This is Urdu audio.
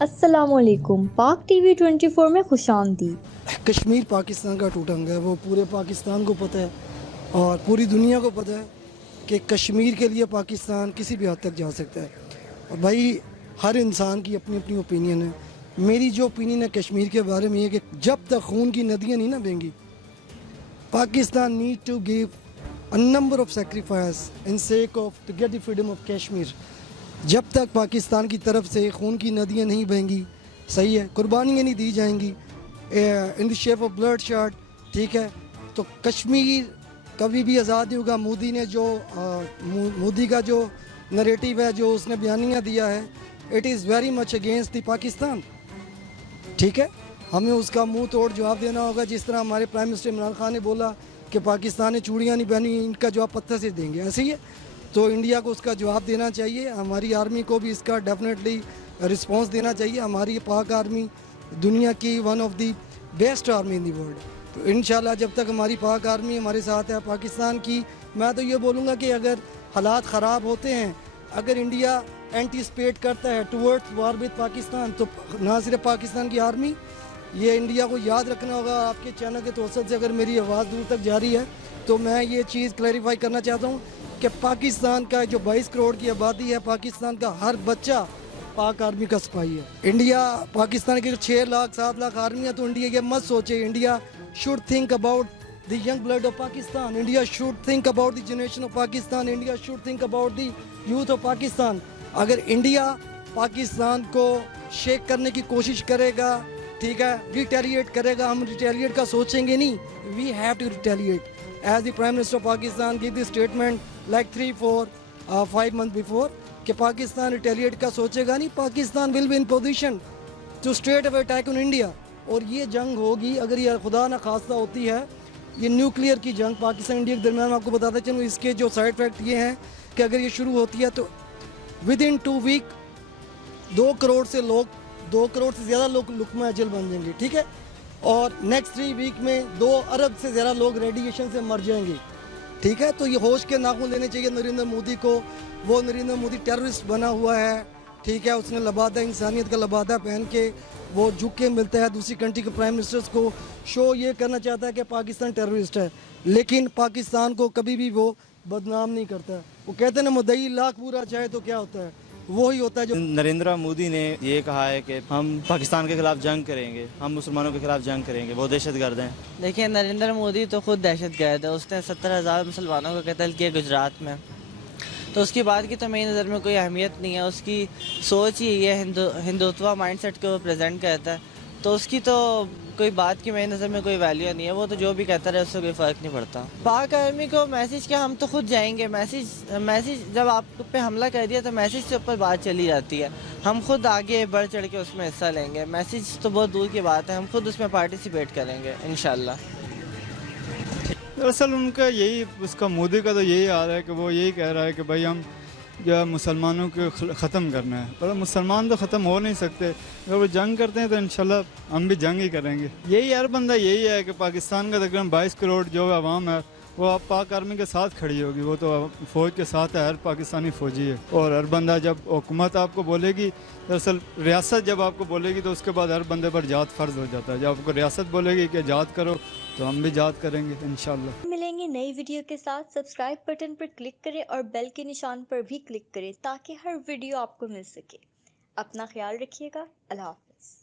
السلام علیکم، پاک ٹی وی 24 میں خوش آمدید۔ کشمیر پاکستان کا ٹوٹا انگ ہے، وہ پورے پاکستان کو پتہ ہے اور پوری دنیا کو پتہ ہے کہ کشمیر کے لیے پاکستان کسی بھی حد تک جا سکتا ہے۔ اور بھائی ہر انسان کی اپنی اپنی اوپینین ہے۔ میری جو اوپینین ہے کشمیر کے بارے میں یہ کہ جب تک خون کی ندیاں نہیں نہ بہیں گی، Pakistan need to give a number of sacrifice in sake of to get the freedom of Kashmir۔ جب تک پاکستان کی طرف سے خون کی ندیاں نہیں بہیں گی، صحیح ہے، قربانیاں نہیں دی جائیں گی in the shape of blood short, ٹھیک ہے، تو کشمیر کبھی بھی آزاد نہیں ہوگا۔ مودی کا جو نریٹیو ہے، جو اس نے بیانیہ دیا ہے، it is very much against the Pakistan, ٹھیک ہے۔ ہمیں اس کا منہ توڑ جواب دینا ہوگا، جس طرح ہمارے پرائم منسٹر عمران خان نے بولا کہ پاکستان نے چوڑیاں نہیں پہنی، ان کا جواب پتھر سے دیں گے، ایسے ہی ہے۔ تو انڈیا کو اس کا جواب دینا چاہیے، ہماری آرمی کو بھی اس کا ڈیفینیٹلی رسپانس دینا چاہیے۔ ہماری پاک آرمی دنیا کی one of the best army in the world. تو انشاءاللہ جب تک ہماری پاک آرمی ہمارے ساتھ ہے پاکستان کی، میں تو یہ بولوں گا کہ اگر حالات خراب ہوتے ہیں، اگر انڈیا اینٹیسپیٹ کرتا ہے ٹورڈز وار وتھ پاکستان، تو نہ صرف پاکستان کی آرمی، یہ انڈیا کو یاد رکھنا ہوگا۔ آپ کے چینل کے توسط سے اگر میری آواز دور تک جاری ہے تو میں یہ چیز کلیریفائی کرنا چاہتا ہوں کہ پاکستان کا جو 22 کروڑ کی آبادی ہے، پاکستان کا ہر بچہ پاک آرمی کا سپاہی ہے۔ انڈیا پاکستان کے 6 لاکھ 7 لاکھ آرمی ہے، تو انڈیا یہ مت سوچے، India should think about the young blood of Pakistan, India should think about the generation of Pakistan, India should think about the youth of Pakistan. اگر انڈیا پاکستان کو شیک کرنے کی کوشش کرے گا، ٹھیک ہے، ریٹیلیٹ کرے گا، ہم ریٹیلیٹ کا سوچیں گے نہیں، we have to retaliate as the prime minister of Pakistan gave the statement like 3-4-5 months before کہ پاکستان ریٹیلیٹ کا سوچے گا نہیں، Pakistan will be in position to straight away attack on India. اور یہ جنگ ہوگی، اگر یہ خدا نہ خواستہ ہوتی ہے، یہ نیوکلیئر کی جنگ پاکستان انڈیا کے درمیان، میں آپ کو بتاتا چلوں اس کے جو سائڈ افیکٹ یہ ہیں کہ اگر یہ شروع ہوتی ہے تو ود ان 2 weeks 2 کروڑ سے زیادہ لوگ لقمہ اجل بن جائیں گے، ٹھیک ہے، اور نیکسٹ 3 weeks میں 2 ارب سے زیادہ لوگ ریڈیشن سے مر جائیں گے، ٹھیک ہے۔ تو یہ ہوش کے ناخن لینے چاہیے نریندر مودی کو۔ وہ نریندر مودی ٹیررسٹ بنا ہوا ہے، ٹھیک ہے، اس نے لبادہ انسانیت کا لبادہ پہن کے وہ جھک کے ملتا ہے دوسری کنٹری کے پرائم منسٹرز کو، شو یہ کرنا چاہتا ہے کہ پاکستان ٹیررسٹ ہے، لیکن پاکستان کو کبھی بھی وہ بدنام نہیں کرتا۔ وہ کہتے ہیں نا مدعی لاکھ برا چاہے تو کیا ہوتا ہے، وہی ہوتا ہے جو نریندر مودی نے یہ کہا ہے کہ ہم پاکستان کے خلاف جنگ کریں گے، ہم مسلمانوں کے خلاف جنگ کریں گے، وہ دہشت گرد ہیں۔ دیکھیں، نریندر مودی تو خود دہشت گرد ہے، اس نے 70,000 مسلمانوں کا قتل کیا گجرات میں، تو اس کی بات کی تو میری نظر میں کوئی اہمیت نہیں ہے۔ اس کی سوچ ہی یہ ہندوتوا مائنڈ سیٹ کو پریزنٹ کرتا ہے، تو اس کی تو کوئی بات کی میری نظر میں کوئی ویلیو نہیں ہے، وہ تو جو بھی کہتا رہے اس سے کوئی فرق نہیں پڑتا۔ پاک آرمی کو میسیج کیا، ہم تو خود جائیں گے، میسیج جب آپ پہ حملہ کر دیا تو میسیج سے اوپر بات چلی جاتی ہے، ہم خود آگے بڑھ چڑھ کے اس میں حصہ لیں گے، میسیج تو بہت دور کی بات ہے، ہم خود اس میں پارٹیسپیٹ کریں گے انشاءاللہ۔ دراصل ان کا یہی، اس کا مودی کا تو یہی حال ہے کہ وہ یہی کہہ رہا ہے کہ بھائی ہم جو مسلمانوں کو ختم کرنا ہے، پر مسلمان تو ختم ہو نہیں سکتے، اگر وہ جنگ کرتے ہیں تو انشاءاللہ ہم بھی جنگ ہی کریں گے۔ یہی ہر بندہ یہی ہے کہ پاکستان کا تقریباً 22 کروڑ جو عوام ہے وہ اب پاک آرمی کے ساتھ کھڑی ہوگی، وہ تو فوج کے ساتھ ہے، ہر پاکستانی فوجی ہے، اور ہر بندہ جب حکومت آپ کو بولے گی، دراصل ریاست جب آپ کو بولے گی تو اس کے بعد ہر بندے پر جہاد فرض ہو جاتا ہے، جب آپ کو ریاست بولے گی کہ جہاد کرو تو ہم بھی جہاد کریں گے انشاءاللہ۔ ملیں گے نئی ویڈیو کے ساتھ، سبسکرائب بٹن پر کلک کریں اور بیل کے نشان پر بھی کلک کریں تاکہ ہر ویڈیو آپ کو مل سکے۔ اپنا خیال رکھیے گا، اللہ حافظ۔